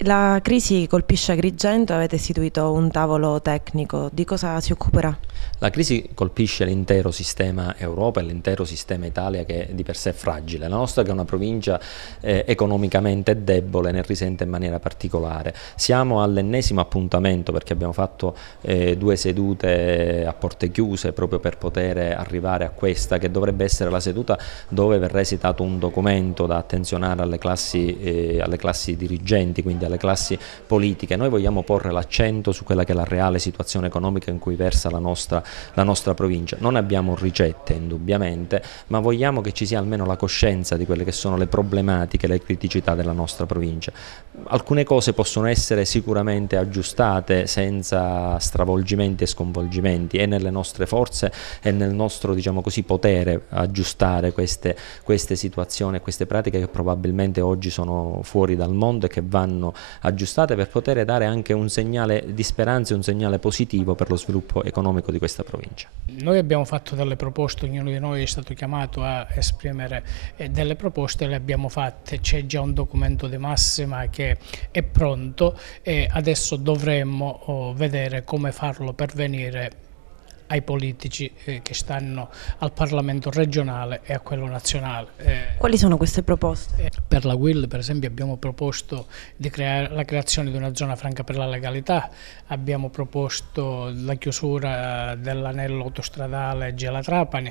La crisi colpisce Agrigento, avete istituito un tavolo tecnico, di cosa si occuperà? La crisi colpisce l'intero sistema Europa e l'intero sistema Italia, che di per sé è fragile. La nostra, che è una provincia economicamente debole, ne risente in maniera particolare. Siamo all'ennesimo appuntamento, perché abbiamo fatto due sedute a porte chiuse proprio per poter arrivare a questa, che dovrebbe essere la seduta dove verrà esitato un documento da attenzionare alle classi dirigenti, quindi alle classi politiche. Noi vogliamo porre l'accento su quella che è la reale situazione economica in cui versa la nostra provincia. Non abbiamo ricette indubbiamente, ma vogliamo che ci sia almeno la coscienza di quelle che sono le problematiche, le criticità della nostra provincia. Alcune cose possono essere sicuramente aggiustate senza stravolgimenti e sconvolgimenti. È nelle nostre forze e nel nostro, diciamo così, potere aggiustare queste situazioni e queste pratiche che probabilmente oggi sono fuori dal mondo e che vanno aggiustate per poter dare anche un segnale di speranza e un segnale positivo per lo sviluppo economico di questa provincia. Noi abbiamo fatto delle proposte, ognuno di noi è stato chiamato a esprimere delle proposte, le abbiamo fatte, c'è già un documento di massima che è pronto e adesso dovremmo vedere come farlo pervenire ai politici che stanno al Parlamento regionale e a quello nazionale. Quali sono queste proposte? Per la WIL, per esempio, abbiamo proposto la creazione di una zona franca per la legalità, abbiamo proposto la chiusura dell'anello autostradale Gela-Trapani,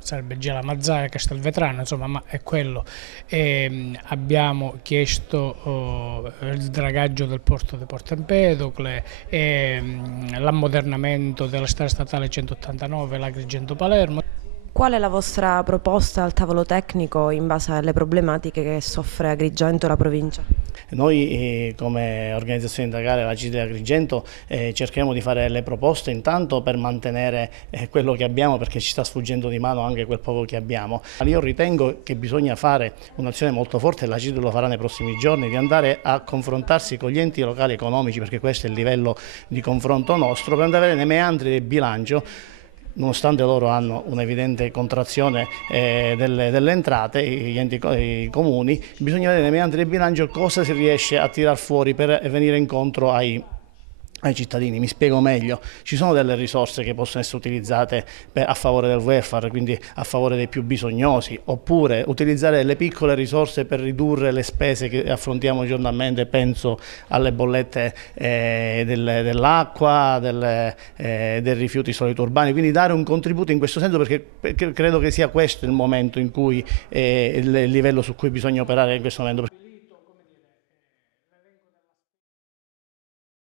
sarebbe Gela-Mazzaia, Castelvetrano, insomma, ma è quello. Abbiamo chiesto il dragaggio del porto di Porto Empedocle, l'ammodernamento della strada statale 189, l'Agrigento-Palermo. Qual è la vostra proposta al tavolo tecnico in base alle problematiche che soffre Agrigento e la provincia? Noi come organizzazione sindacale, la CISL di Agrigento, cercheremo di fare le proposte intanto per mantenere quello che abbiamo, perché ci sta sfuggendo di mano anche quel poco che abbiamo. Io ritengo che bisogna fare un'azione molto forte, e la CISL lo farà nei prossimi giorni, di andare a confrontarsi con gli enti locali economici, perché questo è il livello di confronto nostro, per andare a vedere nei meandri del bilancio. Nonostante loro hanno un'evidente contrazione delle entrate, i comuni, bisogna vedere nei meandri del bilancio cosa si riesce a tirar fuori per venire incontro ai cittadini. Mi spiego meglio: ci sono delle risorse che possono essere utilizzate a favore del welfare, quindi a favore dei più bisognosi, oppure utilizzare delle piccole risorse per ridurre le spese che affrontiamo giornalmente. Penso alle bollette dell'acqua, dei rifiuti soliti urbani, quindi dare un contributo in questo senso, perché credo che sia questo il momento in cui il livello su cui bisogna operare in questo momento.